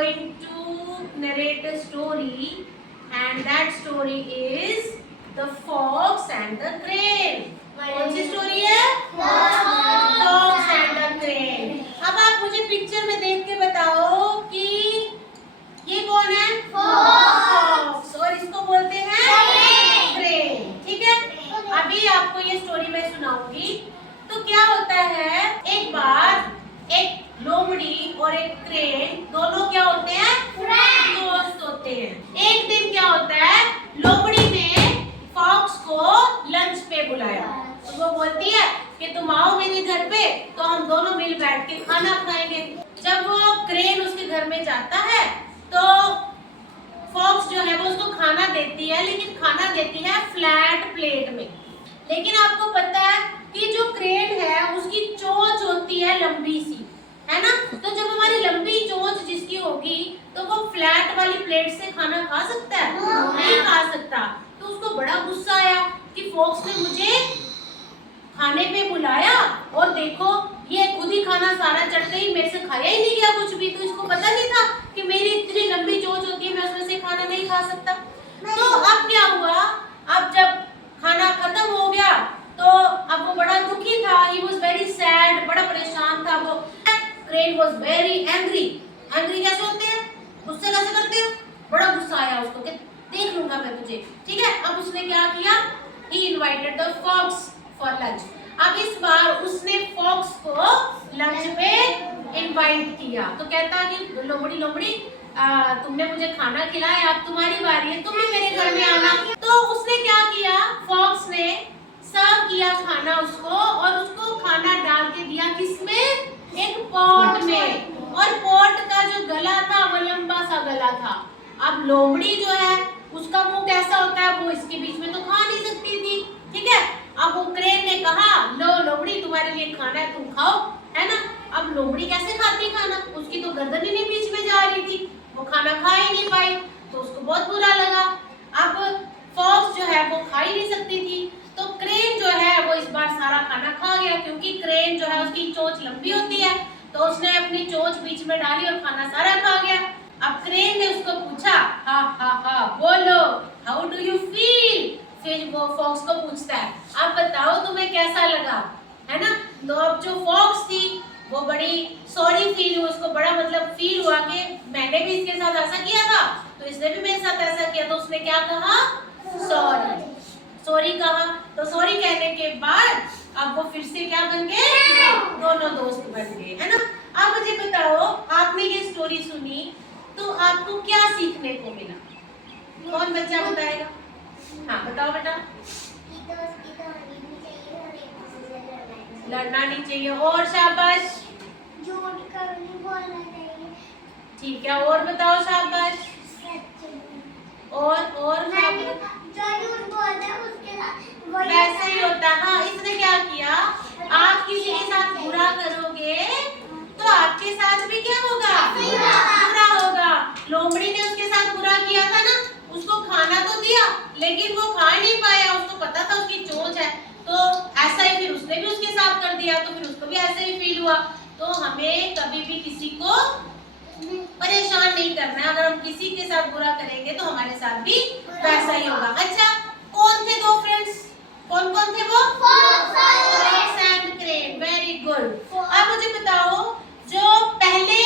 going to narrate a story, and that story is The Fox and the Crane. कौन सी story है? Fox and the Crane. अब आप मुझे picture में देख के बताओ कि ये कौन है? Fox. और इसको बोलते हैं Crane. ठीक है? अभी आपको ये स्टोरी मैं सुनाऊंगी. तो क्या होता है, एक बार एक लोमड़ी और एक क्रेन दोनों क्या होते हैं? दोस्त होते हैं. एक दिन क्या होता है, लोमड़ी ने फॉक्स को लंच पे बुलाया. तो वो बोलती है कि तुम आओ मेरे घर पे, तो हम दोनों मिल बैठ के खाना खाएंगे. जब वो क्रेन उसके घर में जाता है तो फॉक्स जो है वो उसको खाना देती है, लेकिन खाना देती है फ्लैट प्लेट में. लेकिन आपको पता है कि जो क्रेन है उसकी चोंच होती है लंबी सी, है ना? तो जब हमारी लंबी चोंच जिसकी होगी तो वो फ्लैट वाली प्लेट से खाना खा सकता है? नहीं खा सकता. तो उसको बड़ा गुस्सा आया कि फॉक्स ने मुझे खाने पे बुलाया और देखो ये खुद ही खाना सारा चट गई, मेरे से खाया ही नहीं गया कुछ भी. तो इसको पता नहीं था कि मेरी इतनी लंबी चोंच होती है, मैं उसमें से खाना नहीं खा सकता. तो अब क्या हुआ, अब जब खाना खत्म हो गया तो अब वो बड़ा दुखी था. ही वॉज वेरी सैड, बड़ा परेशान था वो. Crane was very angry. Angry कैसे होते हैं? गुस्से कैसे करते हैं? बड़ा गुस्सा आया उसको कि देख लूंगा मैं तुझे. ठीक है, अब उसने क्या किया, he invited the fox for lunch. अब इस बार उसने फॉक्स को लंच पे इनवाइट किया. तो कहता कि लोमड़ी लोमड़ी तुमने मुझे खाना खिलाया, अब तुम्हारी बारी है, तुम भी मेरे घर में आना. तो उसने क्या किया, फॉक्स ने सर्व किया खाना उसको, और उसको खाना डाल के दिया किसमें? एक पॉट में. और पॉट का जो गला था वो लंबा सा गला था. अब लोमड़ी जो है उसका मुंह कैसा होता है, वो इसके बीच में तो खा नहीं सकती थी. ठीक है, अब वो क्रेन ने कहा लो लोमड़ी तुम्हारे लिए खाना है, तुम खाओ, है ना? अब लोमड़ी कैसे खाती खाना, उसकी तो गर्दन ही नहीं बीच में जा रही थी, वो खाना खा ही नहीं पाई. तो उसको बहुत बुरा लगा. अब फॉक्स जो है वो खा ही नहीं सकती थी, तो क्रेन जो है वो इस बार सारा खाना खा गया, क्योंकि क्रेन जो है उसकी चोंच लंबी होती है. तो उसने अपनी चोंच बीच में डाली और खाना सारा खा गया. अब क्रेन ने उसको पूछा हा हा हा बोलो हाउ डू यू फील. फिर वो फॉक्स को पूछता है आप बताओ तुम्हें कैसा लगा, है ना? तो अब जो फॉक्स थी वो बड़ी सॉरी फील हुई, उसको बड़ा मतलब फील हुआ कि मैंने भी इसके साथ ऐसा किया था, तो इसने भी मेरे साथ ऐसा किया. तो उसने क्या कहा, सॉरी. सॉरी कहा. तो सॉरी कहने के बाद अब वो फिर से क्या बन गए, दोनों दोस्त बन गए, है ना? अब मुझे बताओ, आपने ये स्टोरी सुनी तो आपको क्या सीखने को मिला? कौन बच्चा बताएगा? हाँ बताओ बेटा. लड़ना नहीं चाहिए, और शाबाश. झूठ नहीं बोलना चाहिए. ठीक है, और बताओ शाबाश. और जो झूठ बोलता है उसके साथ वैसे ही होता. हाँ, इसने क्या किया, आप किसी के साथ बुरा करोगे तो आपके साथ भी क्या होगा, बुरा होगा. लोमड़ी ने उसके साथ बुरा किया था ना, उसको खाना तो दिया लेकिन वो खा नहीं पाया, उसको पता था उसकी चोंच है, तो ऐसा ही फिर उसने भी उसके साथ कर दिया, तो फिर उसको भी ऐसे ही फील हुआ. तो हमें कभी भी किसी को परेशान नहीं करना है. अगर हम किसी के साथ बुरा करेंगे तो हमारे साथ भी वैसा ही होगा. अच्छा, कौन थे दो फ्रेंड्स? कौन कौन थे वो? Fox and crane. Very good. अब मुझे बताओ, जो पहले